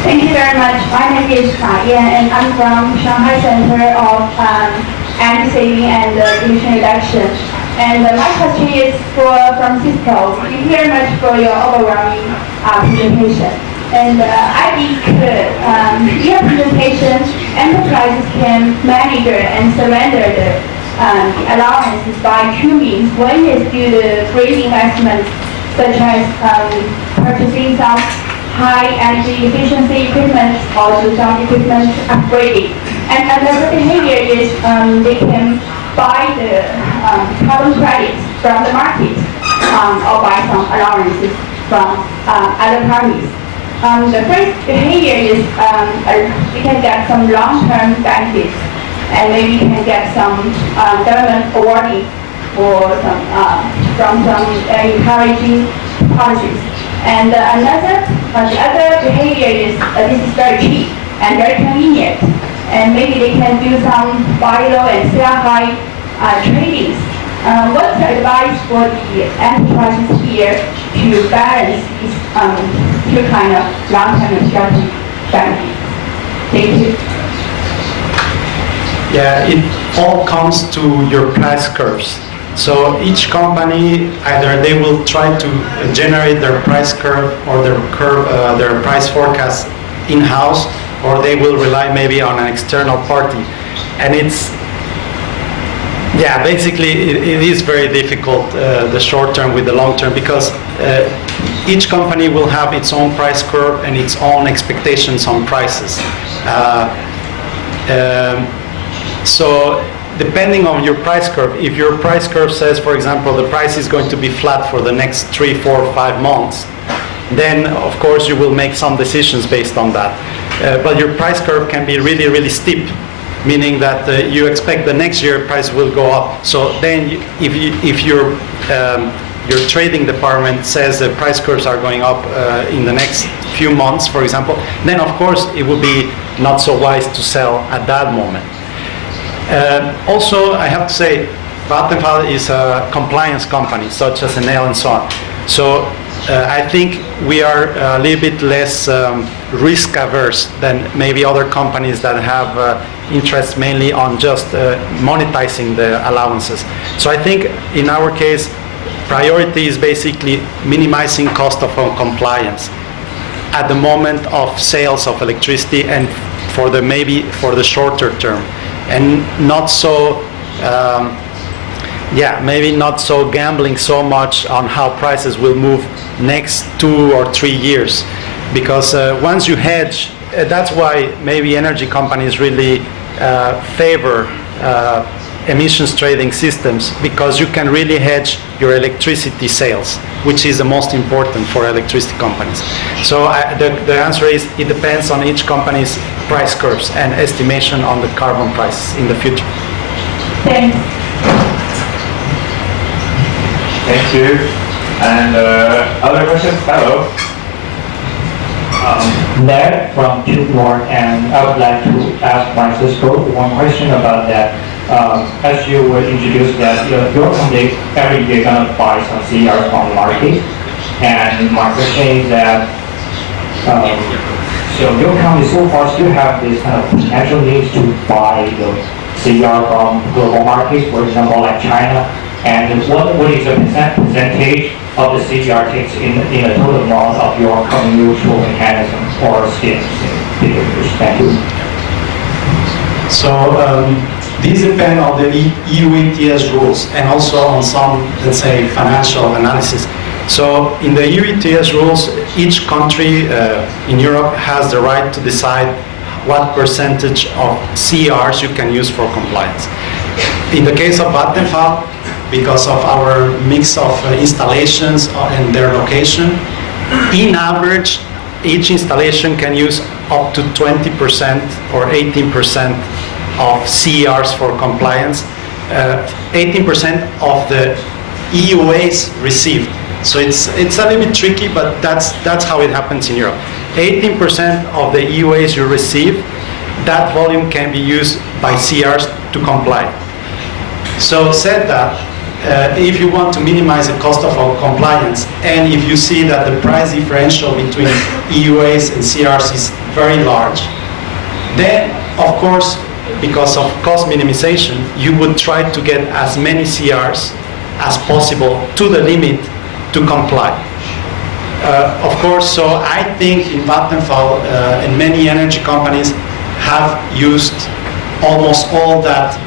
Thank you very much. My name is Grajeles, and I'm from Shanghai Center of Energy Saving and Emission Reduction. And my question is from Cisco. Thank you very much for your overwhelming presentation. And I think in your presentation, enterprises can manage and surrender the allowances by two means. One is do the green investments, such as purchasing some high energy efficiency equipment or do some equipment upgrading. And another behavior is they can buy the carbon credits from the market or buy some allowances from other parties. The first behavior is you can get some long-term benefits, and maybe you can get some government awarding or some from some encouraging policies. And the other behavior is this is very cheap and very convenient, and maybe they can do some buy low and sell high tradings. What's the advice for the enterprises here to balance these two kind of long-term and short-term benefits? Thank you. Yeah, it all comes to your price curves. So each company, either they will try to generate their price curve or their price forecast in-house, or they will rely maybe on an external party. And it's, yeah, basically it is very difficult, the short term with the long term, because each company will have its own price curve and its own expectations on prices. So depending on your price curve, if your price curve says, for example, the price is going to be flat for the next 3, 4, 5 months, then of course you will make some decisions based on that. But your price curve can be really, really steep, meaning that you expect the next year price will go up. So then if your trading department says the price curves are going up in the next few months, for example, then of course it would be not so wise to sell at that moment. Also, I have to say, Vattenfall is a compliance company, such as Enel and so on. So I think we are a little bit less risk averse than maybe other companies that have interest mainly on just monetizing the allowances. So I think in our case, priority is basically minimizing cost of compliance at the moment of sales of electricity and maybe for the shorter term. And not so, maybe not so gambling so much on how prices will move next 2 or 3 years. Because once you hedge, that's why maybe energy companies really favor emissions trading systems, because you can really hedge your electricity sales, which is the most important for electricity companies. So the answer is it depends on each company's price curves and estimation on the carbon prices in the future. Thanks. Thank you. And other questions? Hello. Ned from Tubemore, and I would like to ask Francisco one question about that. As you were introduced that your company every year gonna buy some CER from the market, and my question is that so your company so far still have this kind of potential needs to buy the CER from global markets, for example like China, and what is the percentage of the CER takes in the total amount of your carbon neutral mechanism or schemes in figures? Thank you. So these depend on the EU ETS rules and also on some, let's say, financial analysis. So in the EU ETS rules, each country in Europe has the right to decide what percentage of CERs you can use for compliance. In the case of Vattenfall, because of our mix of installations and their location, in average, each installation can use up to 20% or 18% of CERs for compliance, 18% of the EUAs received. So it's a little bit tricky, but that's how it happens in Europe. 18% of the EUAs you receive, that volume can be used by CERs to comply. So said that, if you want to minimize the cost of compliance, and if you see that the price differential between EUAs and CRs is very large, then of course, because of cost minimization, you would try to get as many CRs as possible to the limit to comply. Of course, so I think in Vattenfall and many energy companies have used almost all that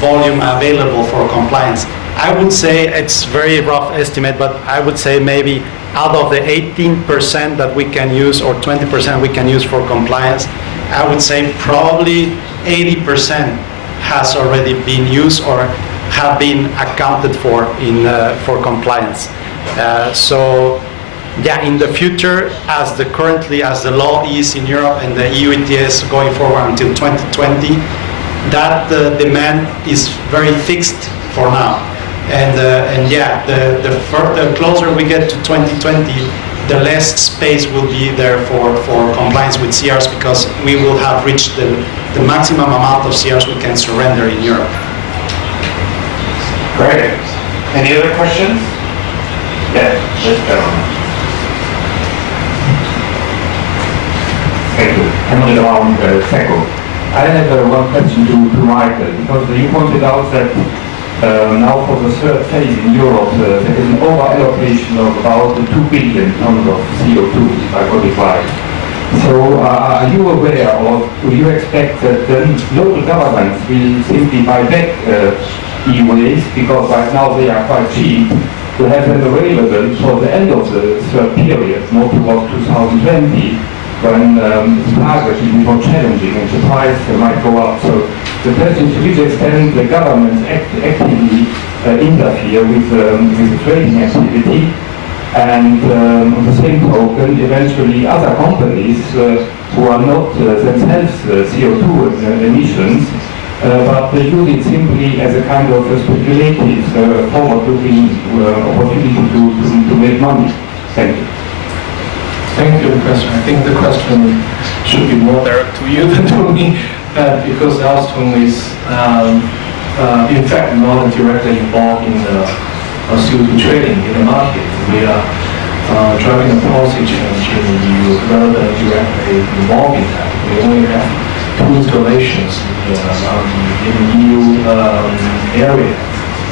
volume available for compliance. I would say it's very rough estimate, but I would say maybe out of the 18% that we can use or 20% we can use for compliance, I would say probably 80% has already been used or have been accounted for in for compliance. So yeah, in the future, as the law is in Europe and the EU ETS going forward until 2020, that demand is very fixed for now. And yeah, the closer we get to 2020, the less space will be there for compliance with CRs, because we will have reached the maximum amount of CRs we can surrender in Europe. Great. Any other questions? Yeah, this gentleman. Thank you. I'm around Seco. I have one question to Michael, because you pointed out that now for the third phase in Europe, there is an over-allocation of about 2 billion tons of CO2, if I got it right. So are you aware, or do you expect that then local governments will simply buy back EUAs, because right now they are quite cheap, to have them available for the end of the third period, more towards 2020, when the target will be more challenging and the price might go up. So the question is, to which extent the governments actively interfere with the trading activity, and on the same token, eventually other companies who are not themselves CO2 emissions, but they use it simply as a kind of a speculative, forward-looking opportunity to make money. Thank you. Thank you for the question. I think the question should be more direct to you than to me, because Alstom is, in fact, not directly involved in the CO2 trading in the market. We are driving a policy change in the EU rather than directly involved in that. We only have 2 installations in the EU area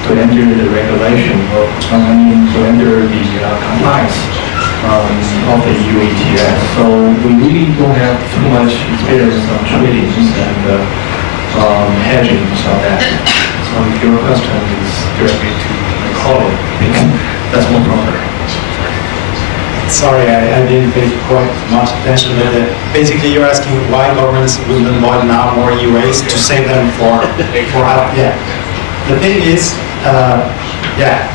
to enter the regulation, to enter the compliance of the EU ETS. So we really don't have too much experience on trading and hedging on that. So if your question is directly to my colleague, I think that's more proper. Sorry, I didn't pay quite much attention, but basically you're asking why governments will buy now more EUAs to save them for yeah. The thing is, yeah,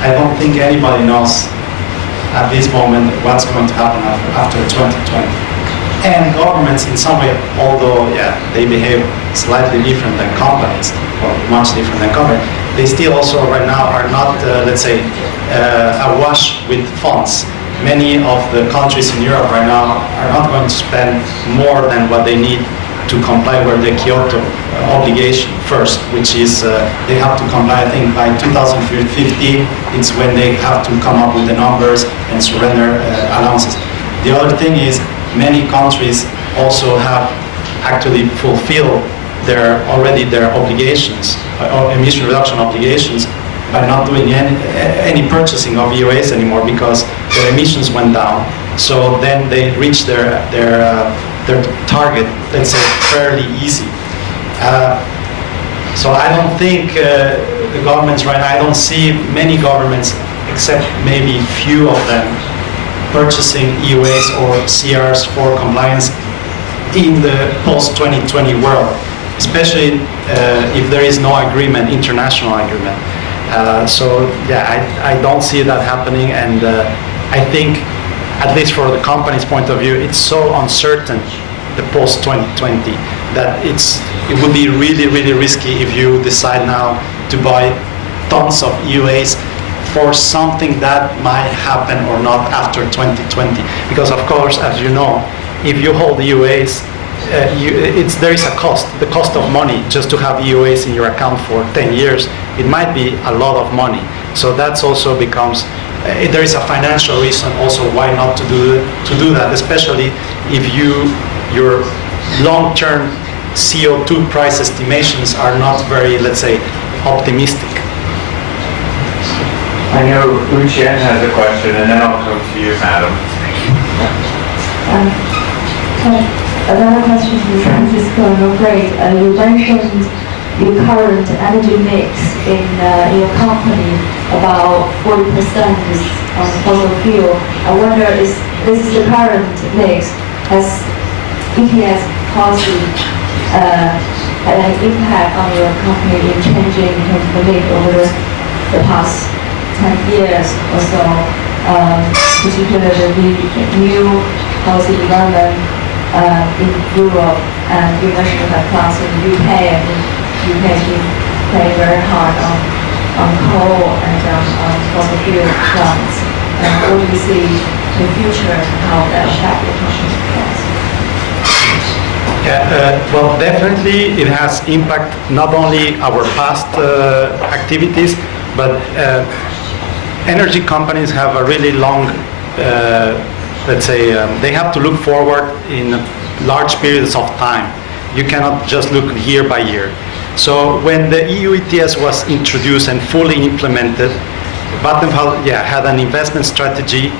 I don't think anybody knows at this moment what's going to happen after 2020. And governments in some way, although yeah, they behave slightly different than companies, or much different than companies, they still also right now are not, let's say, awash with funds. Many of the countries in Europe right now are not going to spend more than what they need to comply with the Kyoto obligation first, which is they have to comply, I think, by 2015. It's when they have to come up with the numbers and surrender allowances. The other thing is many countries also have actually fulfilled their obligations, emission reduction obligations, by not doing any purchasing of EUAs anymore, because their emissions went down. So then they reach their target, let's say, fairly easy. So I don't think the governments right now, I don't see many governments, except maybe few of them, purchasing EUAs or CRs for compliance in the post-2020 world, especially if there is no agreement, international agreement. So yeah, I don't see that happening, and I think, at least for the company's point of view, it's so uncertain, the post-2020, that it would be really, really risky if you decide now to buy tons of EUAs for something that might happen or not after 2020. Because of course, as you know, if you hold EUAs, there is a cost, the cost of money just to have EUAs in your account for 10 years it might be a lot of money. So that's also becomes, there is a financial reason also why not to do that, especially if your long-term CO2 price estimations are not very, let's say, optimistic. I know Wu-Chen has a question, and then I'll come to you, madam. Another question to Francisco. Great. You mentioned your current energy mix in your company, about 40% is on fossil fuel. I wonder, is this is the current mix? Has ETS policy had an impact on your company in changing the mix over the past 10 years or so, particularly the new policy development in Europe, and you mentioned you have plants in the UK, and the UK has been playing very hard on coal and on fossil fuel plants. And what do you see in the future and how that affect your company's plans? Yeah, well, definitely it has impact not only our past activities, but energy companies have a really long, let's say, they have to look forward in large periods of time. You cannot just look year by year. So when the EU ETS was introduced and fully implemented, Vattenfall had an investment strategy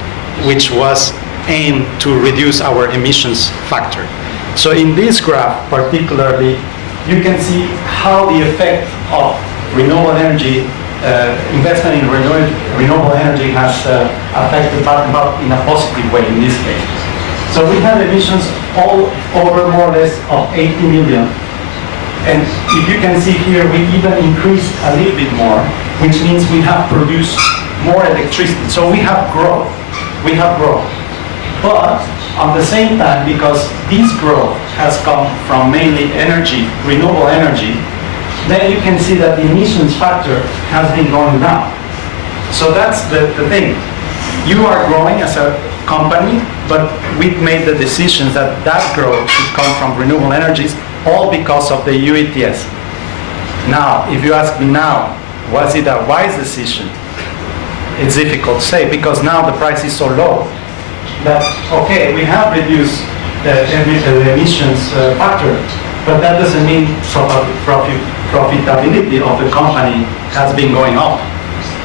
which was aimed to reduce our emissions factor. So in this graph particularly, you can see how the effect of renewable energy investment in renewable energy has affected Vattenfall in a positive way in this case. So we had emissions all over more or less of 80 million. And if you can see here, we even increased a little bit more, which means we have produced more electricity. So we have growth. We have growth. But at the same time, because this growth has come from mainly energy, renewable energy, then you can see that the emissions factor has been going down. So that's the thing. You are growing as a company, but we've made the decision that growth should come from renewable energies, all because of the EU ETS. Now, if you ask me now, was it a wise decision? It's difficult to say, because now the price is so low that, okay, we have reduced the emissions factor, but that doesn't mean profitability of the company has been going up.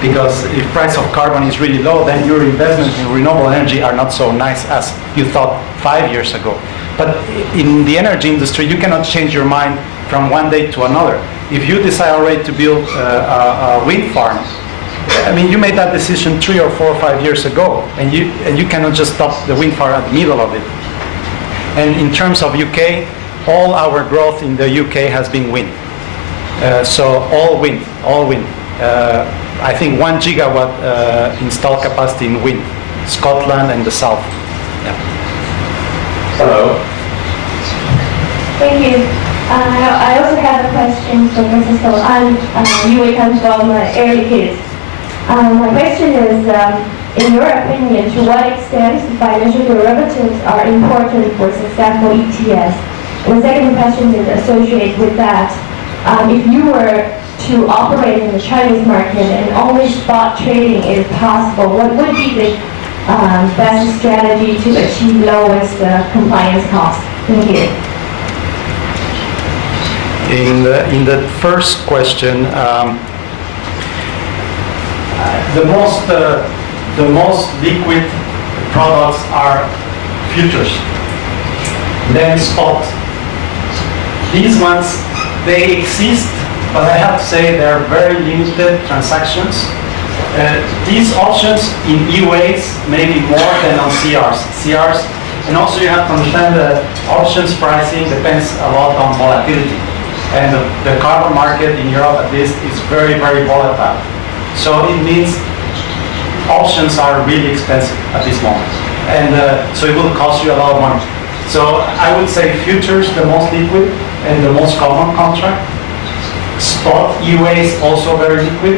Because if price of carbon is really low, then your investments in renewable energy are not so nice as you thought 5 years ago. But in the energy industry, you cannot change your mind from one day to another. If you decide already to build a wind farm, I mean, you made that decision 3 or 4 or 5 years ago, and you cannot just stop the wind farm at the middle of it. And in terms of UK, all our growth in the UK has been wind. So all wind. I think 1 gigawatt installed capacity in wind, Scotland and the south. Yeah. Hello. Thank you. I also have a question for Francisco. You come from Air Liquide. My question is, in your opinion, to what extent financial derivatives are important for successful ETS? And the second question is associated with that. If you were to operate in the Chinese market and only spot trading is possible, what would be the best strategy to achieve lowest compliance cost? Thank you. In the first question, the most liquid products are futures, then spot. These ones, they exist, but I have to say they're very limited transactions. These options in EUAs may be more than on CRs. And also you have to understand that options pricing depends a lot on volatility. And the carbon market in Europe at least is very, very volatile. So it means options are really expensive at this moment. And so it will cost you a lot of money. So I would say futures, the most liquid and the most common contract. Spot EUAs also very liquid.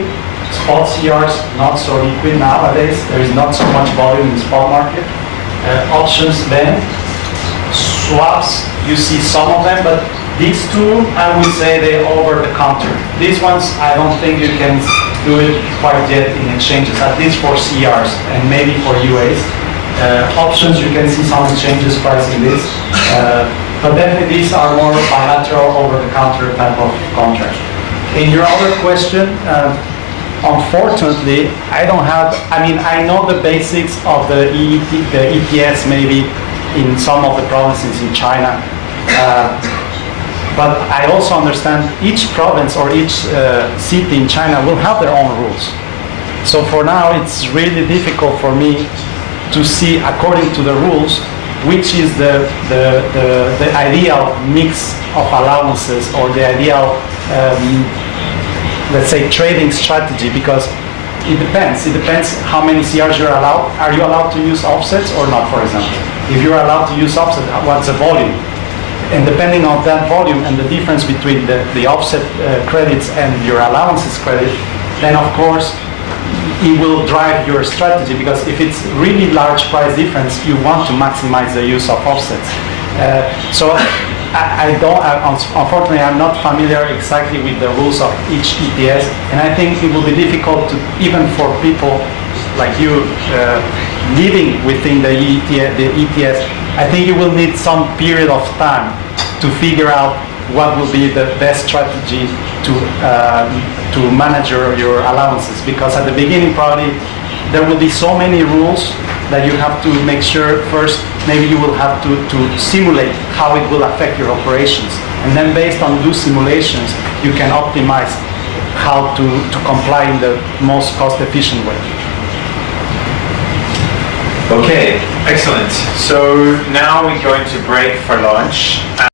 Spot CRs not so liquid nowadays. There is not so much volume in the spot market. Options then. Swaps, you see some of them, but These two, I would say they over the counter. These ones, I don't think you can do it quite yet in exchanges, at least for CRs and maybe for UAs. Options, you can see some exchanges pricing this. But definitely these are more bilateral over-the-counter type of contract. In your other question, unfortunately, I don't have, I know the basics of the ETS maybe in some of the provinces in China. But I also understand each province or each city in China will have their own rules. So for now, it's really difficult for me to see, according to the rules, which is the ideal mix of allowances or the ideal, let's say, trading strategy, because it depends. It depends how many CRs you're allowed. Are you allowed to use offsets or not, for example? If you're allowed to use offset, what's the volume? And depending on that volume and the difference between the offset credits and your allowances credit, then of course it will drive your strategy, because if it's really large price difference, you want to maximize the use of offsets. So unfortunately, I'm not familiar exactly with the rules of each ETS, and I think it will be difficult to, even for people like you living within the ETS, I think you will need some period of time to figure out what will be the best strategy to manage your allowances. Because at the beginning, probably there will be so many rules that you have to make sure first, maybe you will have to simulate how it will affect your operations. And then based on those simulations, you can optimize how to comply in the most cost-efficient way. Okay, excellent. So now we're going to break for lunch.